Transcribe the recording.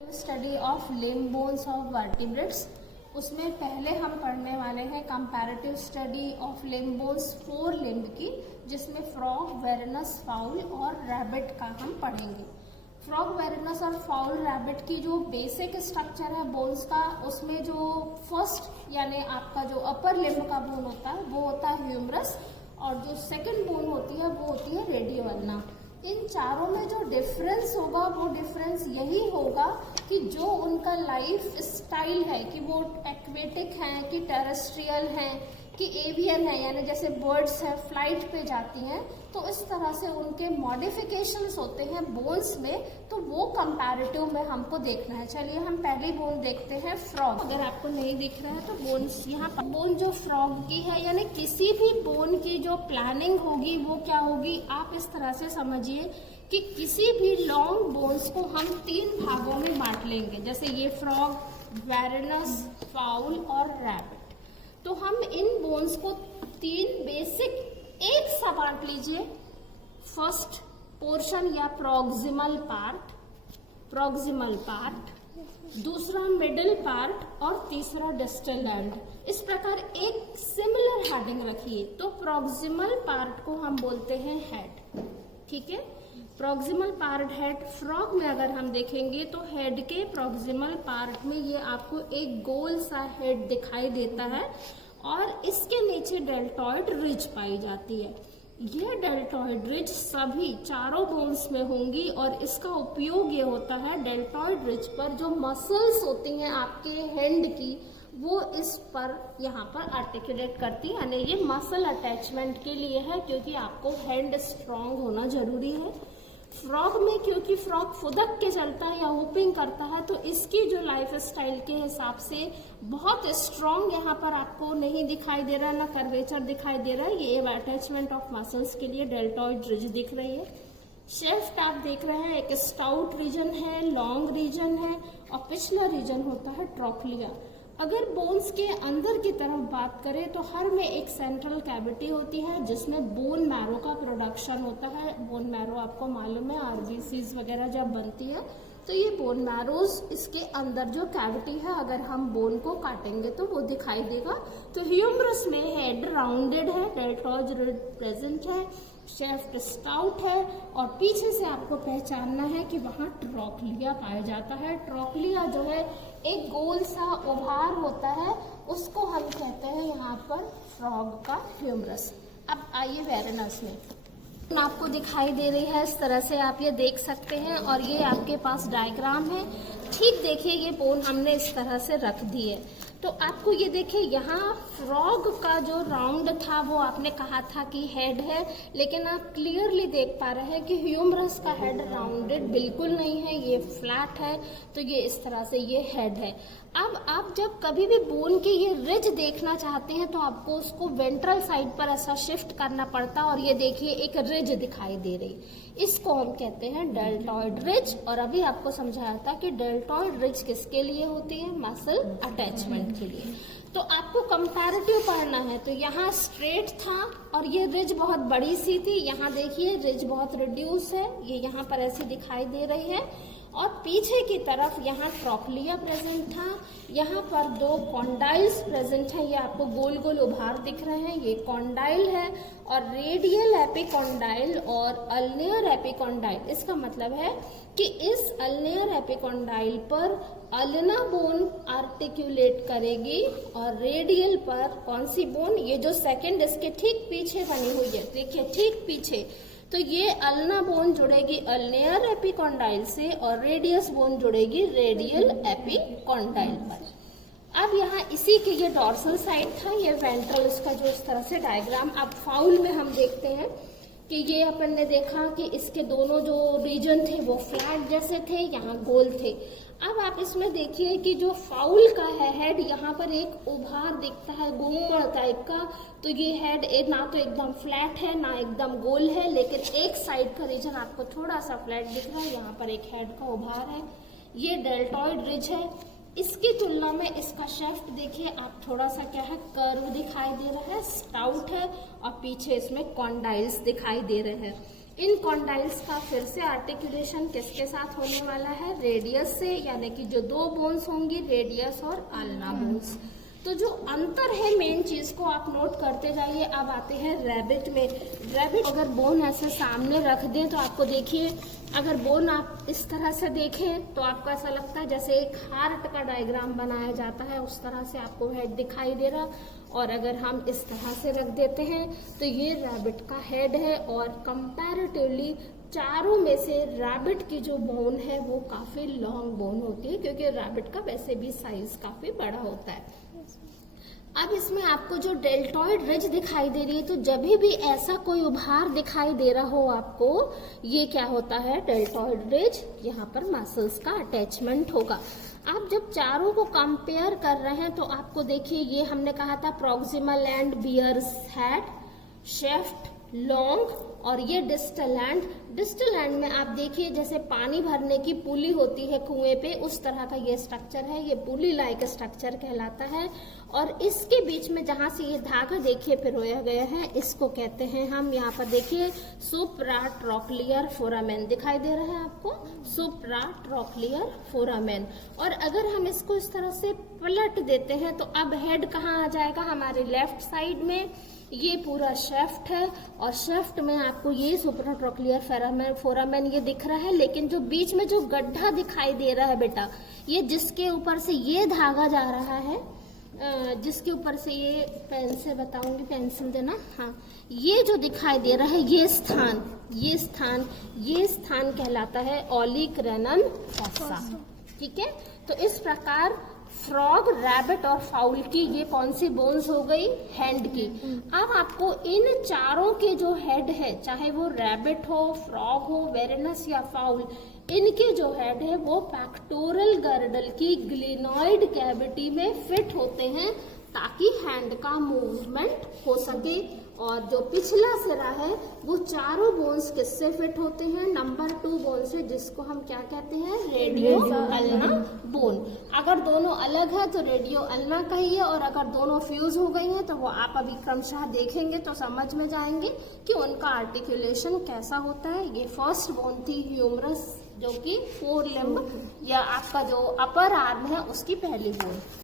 Study of limb bones of vertebrates. उसमें पहले हम पढ़ने वाले हैं comparative study of limb bones 4 limb की, जिसमें फ्रॉग, वेरनस, फाउल और रैबिट का हम पढ़ेंगे। फ्रॉग, वेरनस और फाउल रैबिट की जो बेसिक स्ट्रक्चर है बोन्स का, उसमें जो फर्स्ट यानी आपका जो अपर लिम्ब का बोन होता है वो होता है ह्यूमरस, और जो सेकंड बोन होती है वो होती है रेडियो अल्ना। इन चारों में जो डिफरेंस होगा वो डिफरेंस यही होगा कि जो उनका लाइफ स्टाइल है कि वो एक्वेटिक हैं कि टेरेस्ट्रियल हैं कि एवियन है, यानी जैसे बर्ड्स हैं फ्लाइट पे जाती हैं, तो इस तरह से उनके मॉडिफिकेशंस होते हैं बोन्स में, तो वो कंपैरेटिव में हमको देखना है। चलिए हम पहली बोन देखते हैं फ्रॉग। अगर आपको नहीं दिख रहा है तो बोन्स यहाँ पर बोन जो फ्रॉग की है, यानी किसी भी बोन की जो प्लानिंग होगी वो क्या होगी, आप इस तरह से समझिए कि किसी भी लॉन्ग बोन्स को हम 3 भागों में बांट लेंगे, जैसे ये फ्रॉग, वेरनस, फाउल और रैबिट। तो हम इन बोन्स को 3 बेसिक एक सा बांट लीजिए। फर्स्ट पोर्शन या प्रोक्सिमल पार्ट, दूसरा मिडिल पार्ट और तीसरा डिस्टल एंड। इस प्रकार एक सिमिलर हेडिंग रखिए। तो प्रोक्सिमल पार्ट को हम बोलते हैं हेड, ठीक है। Proximal part head. फ्रॉग में अगर हम देखेंगे तो हेड के प्रोक्सिमल पार्ट में ये आपको एक गोल सा हेड दिखाई देता है और इसके नीचे डेल्टॉइड रिज पाई जाती है। यह डेल्टॉइड रिज सभी चारों बोन्स में होंगी और इसका उपयोग ये होता है डेल्टॉइड रिज पर जो मसल्स होती हैं आपके हैंड की, वो इस पर यहाँ पर आर्टिकुलेट करती है, यानी ये मसल अटैचमेंट के लिए है, क्योंकि आपको हैंड स्ट्रांग होना जरूरी है। फ्रॉग में क्योंकि फ्रॉग फुदक के चलता है या हुपिंग करता है, तो इसकी जो लाइफ स्टाइल के हिसाब से बहुत स्ट्रांग यहाँ पर आपको नहीं दिखाई दे रहा, ना कर्वेचर दिखाई दे रहा है। ये अटैचमेंट ऑफ मसल्स के लिए डेल्टॉइड रिज दिख रही है। शेफ्ट आप देख रहे हैं, एक स्टाउट रीजन है, लॉन्ग रीजन है और पिछला रीजन होता है ट्रोक्लिया। अगर बोन्स के अंदर की तरफ बात करें तो हर में एक सेंट्रल कैविटी होती है जिसमें बोन मैरो का प्रोडक्शन होता है। बोन मैरो आपको मालूम है, आरबीसीज वगैरह जब बनती है तो ये बोन मैरोज, इसके अंदर जो कैविटी है, अगर हम बोन को काटेंगे तो वो दिखाई देगा। तो ह्यूमरस में हेड राउंडेड है, डेल्टॉइड रिज प्रेजेंट है, शेफ्ट स्टाउट है और पीछे से आपको पहचानना है कि वहाँ ट्रोक्लिया पाया जाता है। ट्रोक्लिया जो है एक गोल सा उभार होता है, उसको हम कहते हैं यहाँ पर फ्रॉग का ह्यूमरस। अब आइए वेरनस में, आपको दिखाई दे रही है इस तरह से, आप ये देख सकते हैं और ये आपके पास डायग्राम है। ठीक देखिए, ये बोन हमने इस तरह से रख दी है। तो आपको ये देखिए, यहाँ फ्रॉग का जो राउंड था वो आपने कहा था कि हेड है, लेकिन आप क्लियरली देख पा रहे हैं कि ह्यूमरस का हेड राउंडेड बिल्कुल नहीं है, ये फ्लैट है। तो ये इस तरह से ये हेड है। अब आप जब कभी भी बोन की ये रिज देखना चाहते हैं तो आपको उसको वेंट्रल साइड पर ऐसा शिफ्ट करना पड़ता है और ये देखिए एक रिज दिखाई दे रही, इसको हम कहते हैं डेल्टॉइड रिज। और अभी आपको समझाया था कि डेल्टॉइड रिज किसके लिए होती है, मसल अटैचमेंट के लिए। तो आपको कंपैरेटिव पढ़ना है, तो यहाँ स्ट्रेट था और ये रिज बहुत बड़ी सी थी। यहाँ देखिए रिज बहुत रिड्यूस है, ये यहाँ पर ऐसी दिखाई दे रही है और पीछे की तरफ यहाँ ट्रोक्लिया प्रेजेंट था। यहाँ पर 2 कॉन्डाइल्स प्रेजेंट हैं, ये आपको गोल गोल उभार दिख रहे हैं, ये कॉन्डाइल है और रेडियल एपिकॉन्डाइल और अल्नेयर एपिकॉन्डाइल। इसका मतलब है कि इस अल्नेयर एपिकॉन्डाइल पर अल्ना बोन आर्टिकुलेट करेगी और रेडियल पर कौन सी बोन, ये जो सेकंड इसके ठीक पीछे बनी हुई है, देखिए ठीक पीछे, तो ये अल्ना बोन जुड़ेगी अल्नेयर एपिकॉन्डाइल से और रेडियस बोन जुड़ेगी रेडियल एपिकॉन्डाइल पर। अब यहाँ इसी के ये डॉर्सल साइड था, ये वेंट्रल, इसका जो इस तरह से डायग्राम। अब फाउल में हम देखते हैं कि ये अपन ने देखा कि इसके दोनों जो रीजन थे वो फ्लैट जैसे थे, यहाँ गोल थे। अब आप इसमें देखिए कि जो फाउल का है हेड, यहाँ पर एक उभार दिखता है घूमड़ टाइप का। तो ये हेड ना तो एकदम फ्लैट है ना एकदम गोल है, लेकिन एक साइड का रीजन आपको थोड़ा सा फ्लैट दिख रहा है, यहाँ पर एक हेड का उभार है। ये डेल्टॉइड रिज है। इसकी तुलना में इसका शेफ्ट देखिए आप, थोड़ा सा क्या है, कर्व दिखाई दे रहा है, स्टाउट है और पीछे इसमें कॉन्डाइल्स दिखाई दे रहे हैं। इन कॉन्डाइल्स का फिर से आर्टिकुलेशन किसके साथ होने वाला है, रेडियस से, यानी कि जो दो बोन्स होंगी रेडियस और अल्ना बोन्स। तो जो अंतर है मेन चीज को आप नोट करते जाइए। अब आते हैं रैबिट में। रैबिट अगर बोन ऐसे सामने रख दें तो आपको देखिए, अगर बोन आप इस तरह से देखें तो आपको ऐसा लगता है जैसे एक हार्ट का डायग्राम बनाया जाता है, उस तरह से आपको हेड दिखाई दे रहा। और अगर हम इस तरह से रख देते हैं तो ये रैबिट का हेड है। और कंपैरेटिवली चारों में से रैबिट की जो बोन है वो काफी लॉन्ग बोन होती है, क्योंकि रैबिट का वैसे भी साइज काफी बड़ा होता है। अब इसमें आपको जो डेल्टॉइड रिज दिखाई दे रही है, तो जब भी ऐसा कोई उभार दिखाई दे रहा हो आपको, ये क्या होता है, डेल्टॉइड रिज, यहाँ पर मसल्स का अटैचमेंट होगा। आप जब चारों को कंपेयर कर रहे हैं तो आपको देखिए, ये हमने कहा था proximal end bears head, shaft long, और ये डिस्टल एंड। डिस्टल एंड में आप देखिए जैसे पानी भरने की पुली होती है कुएं पे, उस तरह का ये स्ट्रक्चर है, ये पुली लाइक स्ट्रक्चर कहलाता है। और इसके बीच में जहां से ये धागा देखिए पिरोया गया है, इसको कहते हैं हम, यहाँ पर देखिए सुप्राट्रोक्लियर फोरामेन दिखाई दे रहा है आपको, सुप्राट्रोक्लियर फोरामेन। और अगर हम इसको इस तरह से पलट देते हैं तो अब हेड कहाँ आ जाएगा, हमारे लेफ्ट साइड में। ये पूरा शेफ्ट है और शेफ्ट में आपको ये सुप्राट्रोक्लियर फोरामेन ये दिख रहा है। लेकिन जो बीच में जो गड्ढा दिखाई दे रहा है बेटा, ये जिसके ऊपर से ये धागा जा रहा है, जिसके ऊपर से ये, पेन से बताऊंगी, पेंसिल देना, हाँ, ये जो दिखाई दे रहा है ये स्थान कहलाता है ओलिक्रैनल फॉसा। ठीक है, तो इस प्रकार फ्रॉग, रैबिट और फाउल की ये कौन सी बोन्स हो गई, हैंड की। अब आपको इन चारों के जो हेड है, चाहे वो रैबिट हो, फ्रॉग हो, वेरेनस या फाउल, इनके जो हेड है वो पैक्टोरल गर्डल की ग्लिनॉइड कैविटी में फिट होते हैं, ताकि हैंड का मूवमेंट हो सके। और जो पिछला सिरा है वो चारों बोन्स किससे फिट होते हैं, नंबर 2 बोन से, जिसको हम क्या कहते हैं, रेडियो अल्ना बोन। अगर दोनों अलग है तो रेडियो अल्ना कहिए, और अगर दोनों फ्यूज हो गई हैं तो वो आप अभी क्रमशः देखेंगे तो समझ में जाएंगे कि उनका आर्टिकुलेशन कैसा होता है। ये फर्स्ट बोन थी ह्यूमरस, जो कि फोर लिम्ब या आपका जो अपर आर्म है उसकी पहली बोन।